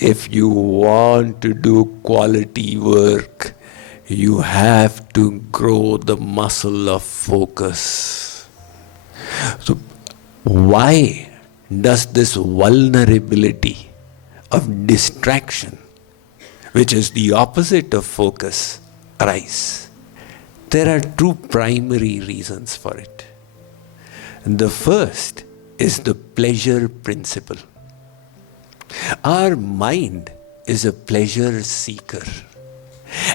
If you want to do quality work, you have to grow the muscle of focus. So why does this vulnerability of distraction, which is the opposite of focus, arise? There are two primary reasons for it. The first is the pleasure principle. Our mind is a pleasure seeker.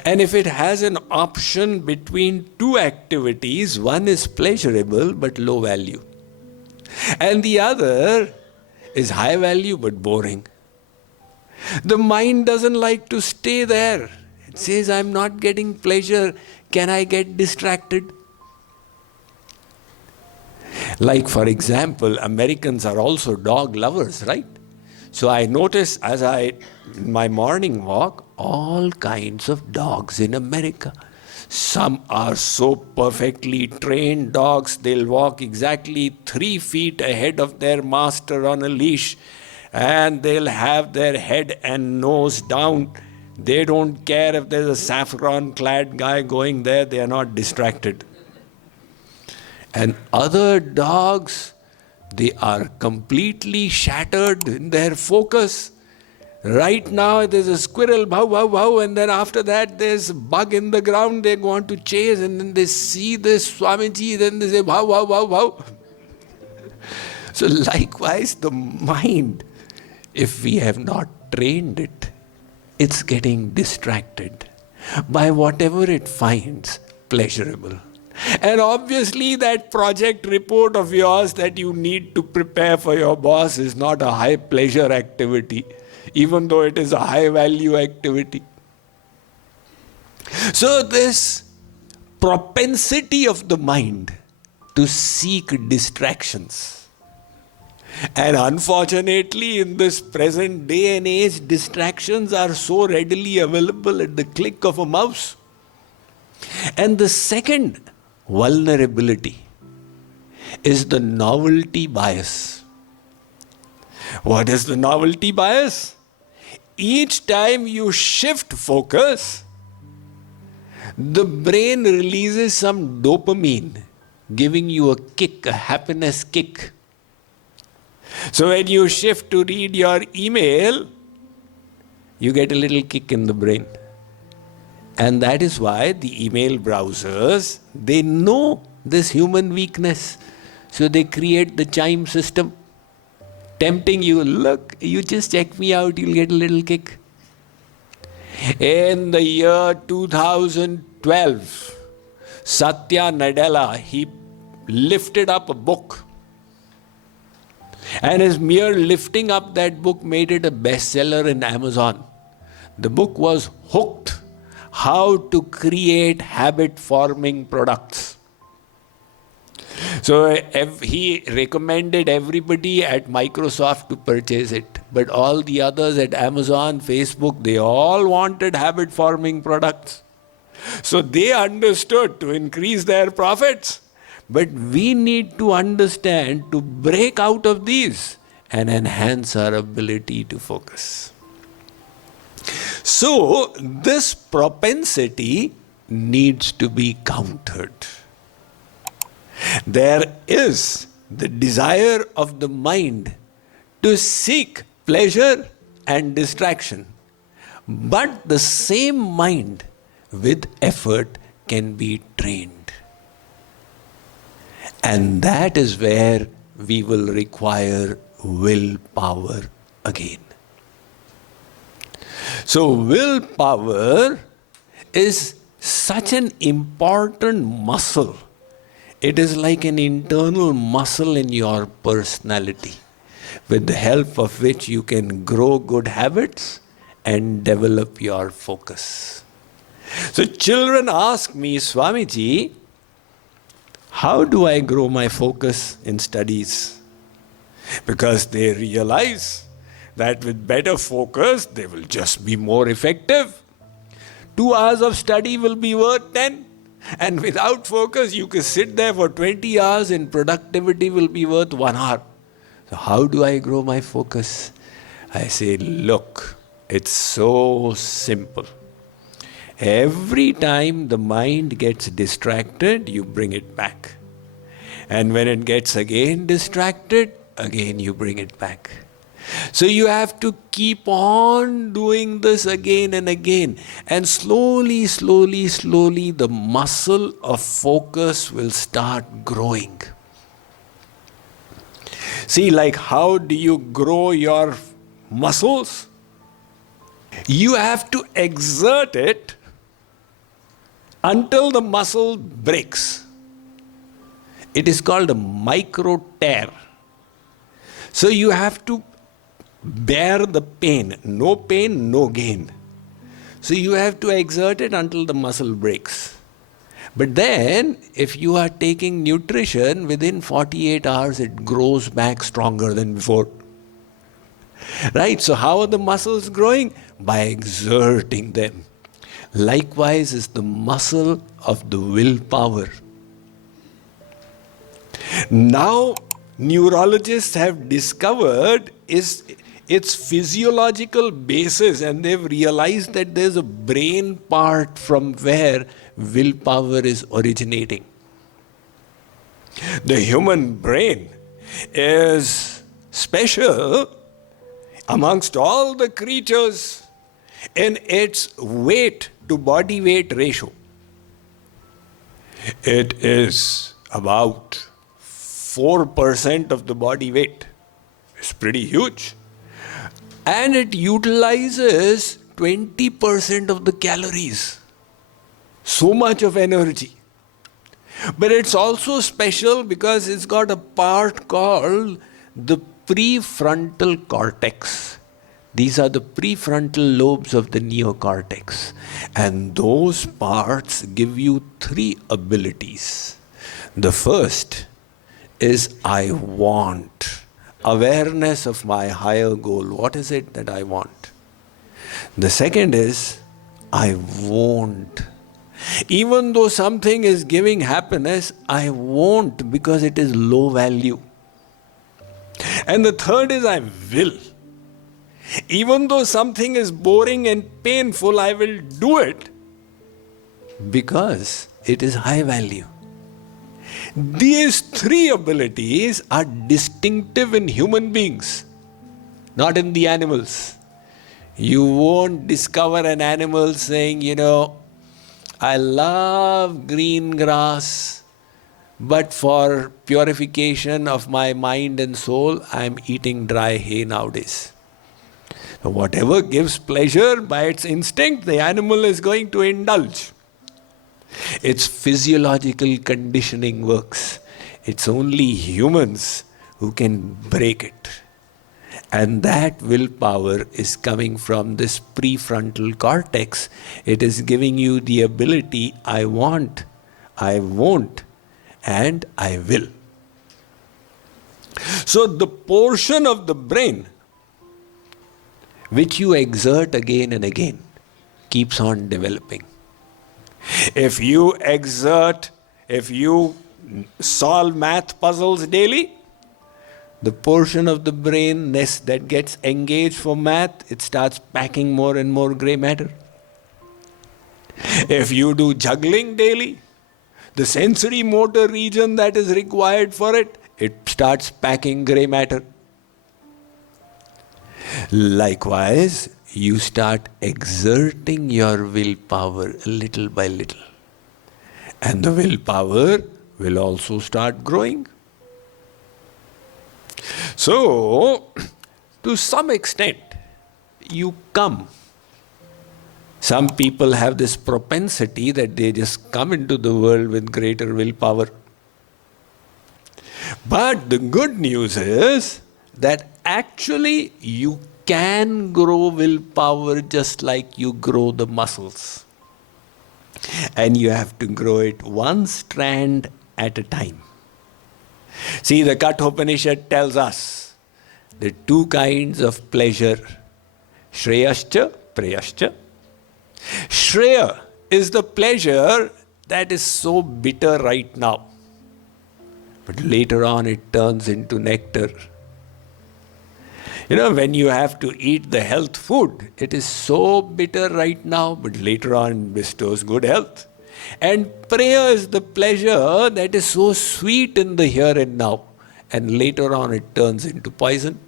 And if it has an option between two activities, one is pleasurable but low value, and the other is high value but boring, the mind doesn't like to stay there. It says, I'm not getting pleasure. Can I get distracted? Like, for example, Americans are also dog lovers, right? So I notice in my morning walk, all kinds of dogs in America. Some are so perfectly trained dogs, they'll walk exactly 3 feet ahead of their master on a leash, and they'll have their head and nose down. They don't care if there's a saffron-clad guy going there, they are not distracted. And other dogs, they are completely shattered in their focus. Right now there's a squirrel, bow, bow, bow, and then after that there's a bug in the ground they want to chase, and then they see this Swamiji, then they say, bow, bow, bow, bow. So likewise, the mind, if we have not trained it, it's getting distracted by whatever it finds pleasurable. And obviously that project report of yours that you need to prepare for your boss is not a high pleasure activity, even though it is a high value activity. So this propensity of the mind to seek distractions, and unfortunately in this present day and age, distractions are so readily available at the click of a mouse. And the second vulnerability is the novelty bias. What is the novelty bias? Each time you shift focus, the brain releases some dopamine, giving you a kick, a happiness kick. So when you shift to read your email, you get a little kick in the brain. And that is why the email browsers, they know this human weakness. So they create the chime system, tempting you, look, you just check me out, you'll get a little kick. In the year 2012, Satya Nadella, he lifted up a book. And his mere lifting up that book made it a bestseller in Amazon. The book was Hooked: How to Create Habit-Forming Products. So he recommended everybody at Microsoft to purchase it. But all the others at Amazon, Facebook, they all wanted habit-forming products. So they understood to increase their profits. But we need to understand to break out of these and enhance our ability to focus. So this propensity needs to be countered. There is the desire of the mind to seek pleasure and distraction. But the same mind with effort can be trained. And that is where we will require willpower again. So willpower is such an important muscle. It is like an internal muscle in your personality, with the help of which you can grow good habits and develop your focus. So children ask me, Swamiji, how do I grow my focus in studies? Because they realize that with better focus, they will just be more effective. 2 hours of study will be worth 10. And without focus, you can sit there for 20 hours and productivity will be worth 1 hour. So how do I grow my focus? I say, look, It's so simple. Every time the mind gets distracted, you bring it back. And when it gets again distracted, again you bring it back. So you have to keep on doing this again and again. And slowly, slowly, slowly, the muscle of focus will start growing. See, like how do you grow your muscles? You have to exert it until the muscle breaks. It is called a micro tear. So you have to bear the pain. No pain, no gain. So you have to exert it until the muscle breaks. But then, if you are taking nutrition, within 48 hours it grows back stronger than before. Right? So how are the muscles growing? By exerting them. Likewise is the muscle of the willpower. Now, neurologists have discovered its physiological basis, and they've realized that there's a brain part from where willpower is originating. The human brain is special amongst all the creatures in its weight to body weight ratio. It is about 4% of the body weight. It's pretty huge. And it utilizes 20% of the calories. So much of energy. But it's also special because it's got a part called the prefrontal cortex. These are the prefrontal lobes of the neocortex. And those parts give you 3 abilities. The first is I want. Awareness of my higher goal. What is it that I want? The second is I won't. Even though something is giving happiness, I won't because it is low value. And the third is I will. Even though something is boring and painful, I will do it because it is high value. These 3 abilities are distinctive in human beings, not in the animals. You won't discover an animal saying, I love green grass, but for purification of my mind and soul, I am eating dry hay nowadays. Whatever gives pleasure by its instinct, the animal is going to indulge. Its physiological conditioning works. It's only humans who can break it. And that willpower is coming from this prefrontal cortex. It is giving you the ability, I want, I won't, and I will. So the portion of the brain which you exert again and again keeps on developing. If you solve math puzzles daily, the portion of the brain that gets engaged for math, it starts packing more and more gray matter. If you do juggling daily, the sensory motor region that is required for it, it starts packing gray matter. Likewise, you start exerting your willpower little by little. And the willpower will also start growing. So, to some extent, you come. Some people have this propensity that they just come into the world with greater willpower. But the good news is that actually you can grow willpower just like you grow the muscles. And you have to grow it one strand at a time. See, the Kathopanishad tells us the 2 kinds of pleasure, Shreyascha, Preyascha. Shreya is the pleasure that is so bitter right now. But later on it turns into nectar. When you have to eat the health food, it is so bitter right now, but later on bestows good health. And prayer is the pleasure that is so sweet in the here and now, and later on it turns into poison.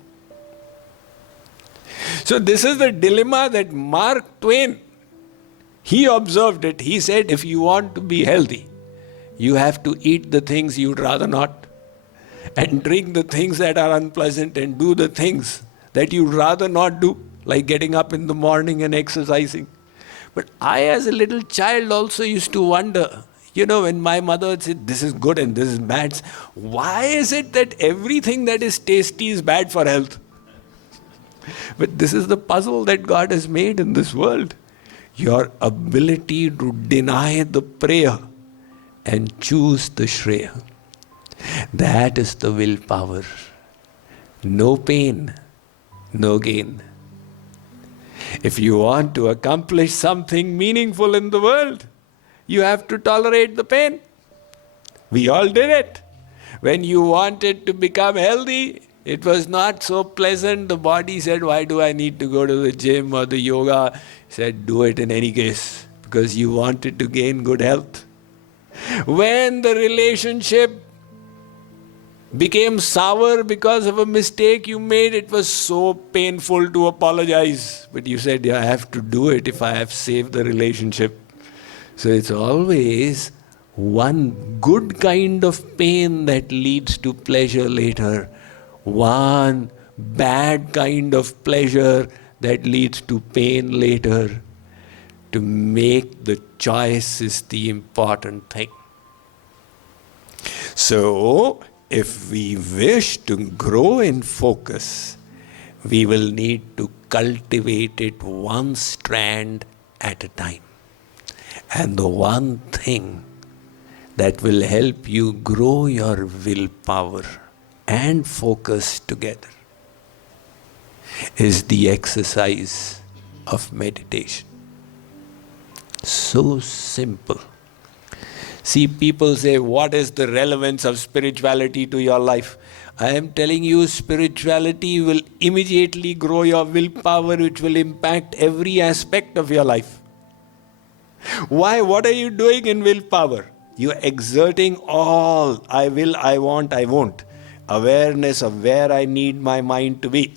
So this is the dilemma that Mark Twain, he observed it. He said, if you want to be healthy, you have to eat the things you'd rather not, and drink the things that are unpleasant, and do the things that you'd rather not do, like getting up in the morning and exercising. But I, as a little child, also used to wonder, when my mother said, this is good and this is bad, why is it that everything that is tasty is bad for health? But this is the puzzle that God has made in this world. Your ability to deny the prayer and choose the Shreya. That is the willpower. No pain, no gain. If you want to accomplish something meaningful in the world, you have to tolerate the pain. We all did it. When you wanted to become healthy, it was not so pleasant. The body said, why do I need to go to the gym or the yoga? He said, do it in any case, because you wanted to gain good health. When the relationship became sour because of a mistake you made, it was so painful to apologize. But you said, I have to do it if I have saved the relationship. So it's always one good kind of pain that leads to pleasure later. One bad kind of pleasure that leads to pain later. To make the choice is the important thing. So, if we wish to grow in focus, we will need to cultivate it one strand at a time. And the one thing that will help you grow your willpower and focus together is the exercise of meditation. So simple. See, people say, what is the relevance of spirituality to your life? I am telling you, spirituality will immediately grow your willpower, which will impact every aspect of your life. Why? What are you doing in willpower? You are exerting all, I will, I want, I won't. Awareness of where I need my mind to be.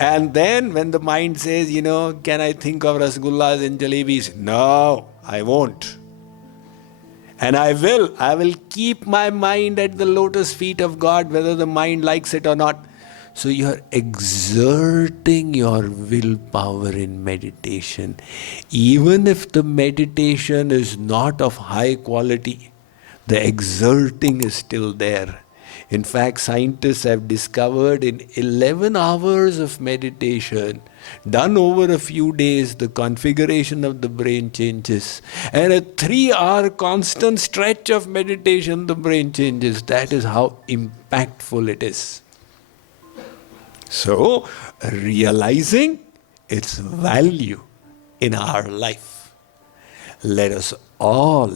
And then when the mind says, can I think of rasgullas and jalebis? No, I won't. And I will keep my mind at the lotus feet of God, whether the mind likes it or not. So you're exerting your willpower in meditation. Even if the meditation is not of high quality, the exerting is still there. In fact, scientists have discovered in 11 hours of meditation, done over a few days, the configuration of the brain changes. And a 3-hour constant stretch of meditation, the brain changes. That is how impactful it is. So, realizing its value in our life, let us all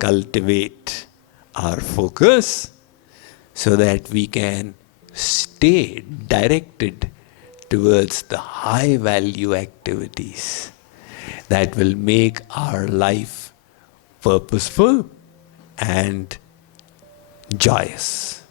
cultivate our focus so that we can stay directed towards the high value activities that will make our life purposeful and joyous.